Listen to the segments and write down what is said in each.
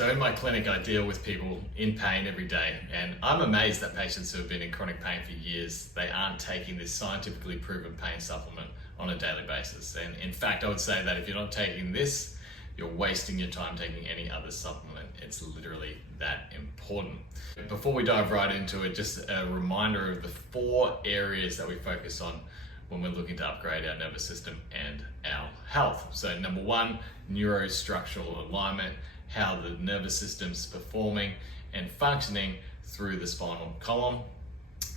So in my clinic, I deal with people in pain every day, and I'm amazed that patients who have been in chronic pain for years, they aren't taking this scientifically proven pain supplement on a daily basis. And in fact, I would say that if you're not taking this, you're wasting your time taking any other supplement. It's literally that important. Before we dive right into it, just a reminder of the 4 areas that we focus on when we're looking to upgrade our nervous system and our health. So number 1, neurostructural alignment, how the nervous system's performing and functioning through the spinal column.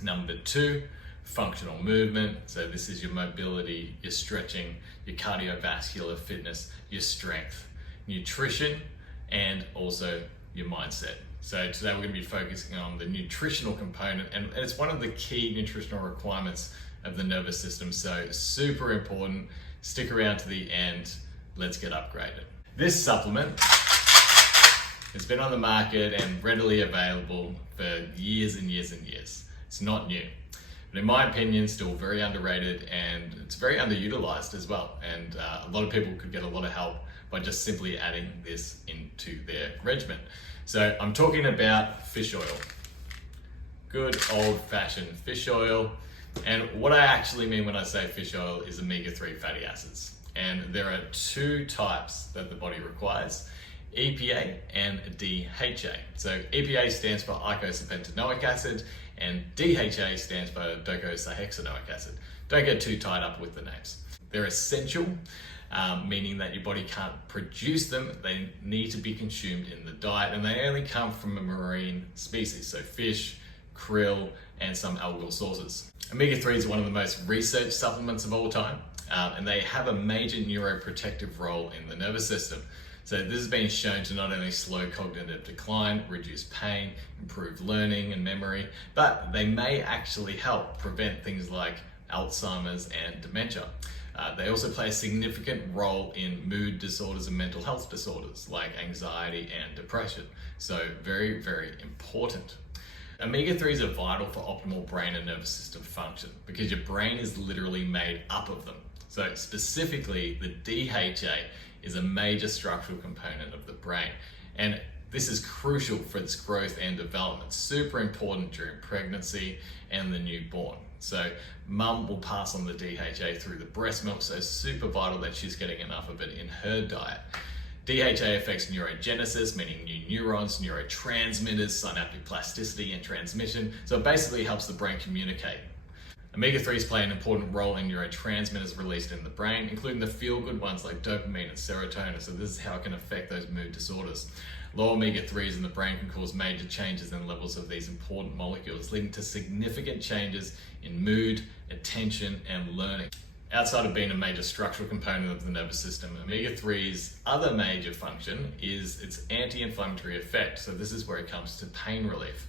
Number 2, functional movement. So this is your mobility, your stretching, your cardiovascular fitness, your strength, nutrition, and also your mindset. So today we're going to be focusing on the nutritional component, and it's one of the key nutritional requirements of the nervous system. So super important. Stick around to the end. Let's get upgraded. This supplement has been on the market and readily available for years and years and years. It's not new, but in my opinion, still very underrated, and it's very underutilized as well. And a lot of people could get a lot of help by just simply adding this into their regimen. So I'm talking about fish oil. Good old-fashioned fish oil. And what I actually mean when I say fish oil is omega-3 fatty acids. And there are 2 types that the body requires: EPA and DHA. So EPA stands for eicosapentaenoic acid, and DHA stands for docosahexaenoic acid. Don't get too tied up with the names. They're essential, meaning that your body can't produce them. They need to be consumed in the diet, and they only come from a marine species, so fish, krill, and some algal sources. Omega-3s are one of the most researched supplements of all time, and they have a major neuroprotective role in the nervous system. So this has been shown to not only slow cognitive decline, reduce pain, improve learning and memory, but they may actually help prevent things like Alzheimer's and dementia. They also play a significant role in mood disorders and mental health disorders like anxiety and depression. So very, very important. Omega-3s are vital for optimal brain and nervous system function because your brain is literally made up of them. So specifically, the DHA is a major structural component of the brain. And this is crucial for its growth and development. Super important during pregnancy and the newborn. So mum will pass on the DHA through the breast milk, so super vital that she's getting enough of it in her diet. DHA affects neurogenesis, meaning new neurons, neurotransmitters, synaptic plasticity and transmission. So it basically helps the brain communicate. Omega-3s play an important role in neurotransmitters released in the brain, including the feel-good ones like dopamine and serotonin. So this is how it can affect those mood disorders. Low omega-3s in the brain can cause major changes in levels of these important molecules, leading to significant changes in mood, attention, and learning. Outside of being a major structural component of the nervous system, omega-3's other major function is its anti-inflammatory effect. So this is where it comes to pain relief.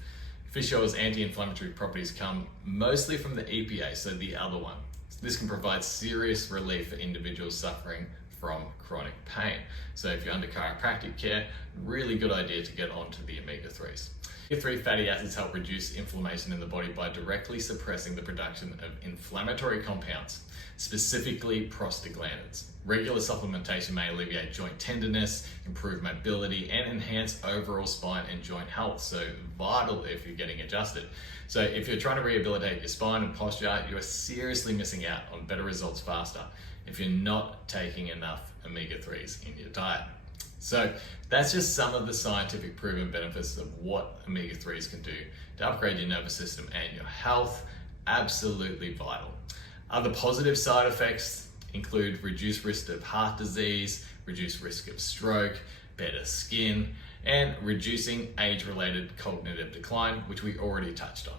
Fish oil's anti-inflammatory properties come mostly from the EPA, so the other one. This can provide serious relief for individuals suffering from chronic pain. So if you're under chiropractic care, really good idea to get onto the omega-3s. Omega-3 fatty acids help reduce inflammation in the body by directly suppressing the production of inflammatory compounds, specifically prostaglandins. Regular supplementation may alleviate joint tenderness, improve mobility, and enhance overall spine and joint health. So vital if you're getting adjusted. So if you're trying to rehabilitate your spine and posture, you are seriously missing out on better results faster if you're not taking enough omega-3s in your diet. So that's just some of the scientific proven benefits of what omega-3s can do to upgrade your nervous system and your health. Absolutely vital. Other positive side effects include reduced risk of heart disease, reduced risk of stroke, better skin, and reducing age-related cognitive decline, which we already touched on.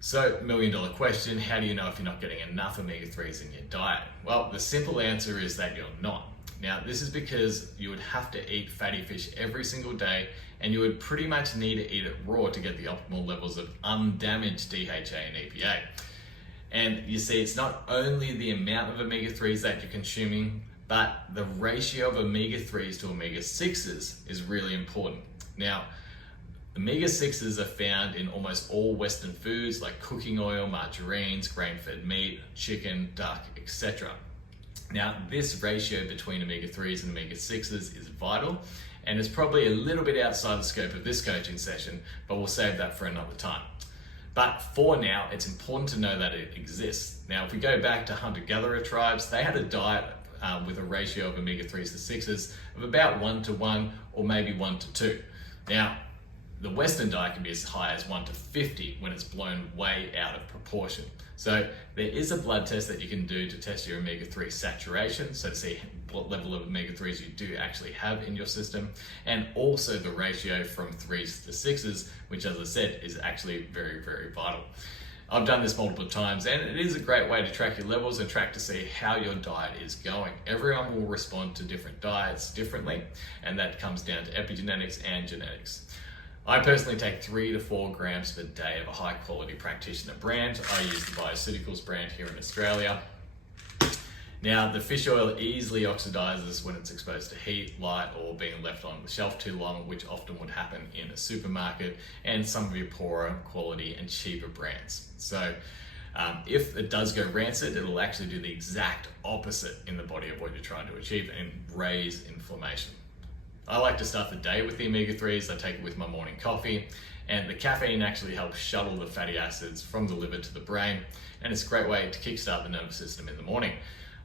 So, $1,000,000 question, how do you know if you're not getting enough omega-3s in your diet? Well, the simple answer is that you're not. Now, this is because you would have to eat fatty fish every single day, and you would pretty much need to eat it raw to get the optimal levels of undamaged DHA and EPA. And you see, it's not only the amount of omega-3s that you're consuming, but the ratio of omega-3s to omega-6s is really important. Now, omega-6s are found in almost all Western foods like cooking oil, margarines, grain-fed meat, chicken, duck, etc. Now, this ratio between omega-3s and omega-6s is vital, and it's probably a little bit outside the scope of this coaching session, but we'll save that for another time. But for now, it's important to know that it exists. Now, if we go back to hunter-gatherer tribes, they had a diet with a ratio of omega-3s to 6s of about 1:1 or maybe 1:2. Now, the Western diet can be as high as 1:50 when it's blown way out of proportion. So there is a blood test that you can do to test your omega-3 saturation, so to see what level of omega-3s you do actually have in your system, and also the ratio from 3s to 6s, which, as I said, is actually very, very vital. I've done this multiple times, and it is a great way to track your levels and track to see how your diet is going. Everyone will respond to different diets differently, and that comes down to epigenetics and genetics. I personally take 3 to 4 grams per day of a high quality practitioner brand. I use the Bioceuticals brand here in Australia. Now, the fish oil easily oxidizes when it's exposed to heat, light, or being left on the shelf too long, which often would happen in a supermarket and some of your poorer quality and cheaper brands. So if it does go rancid, it'll actually do the exact opposite in the body of what you're trying to achieve and raise inflammation. I like to start the day with the omega-3s. I take it with my morning coffee, and the caffeine actually helps shuttle the fatty acids from the liver to the brain, and it's a great way to kickstart the nervous system in the morning.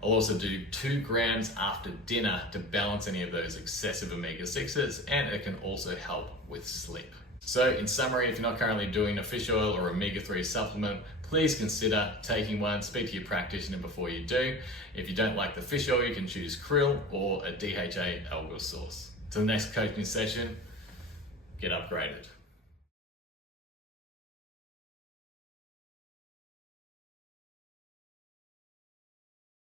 I'll also do 2 grams after dinner to balance any of those excessive omega-6s, and it can also help with sleep. So in summary, if you're not currently doing a fish oil or omega-3 supplement, please consider taking one. Speak to your practitioner before you do. If you don't like the fish oil, you can choose krill or a DHA algal source. To the next coaching session, get upgraded.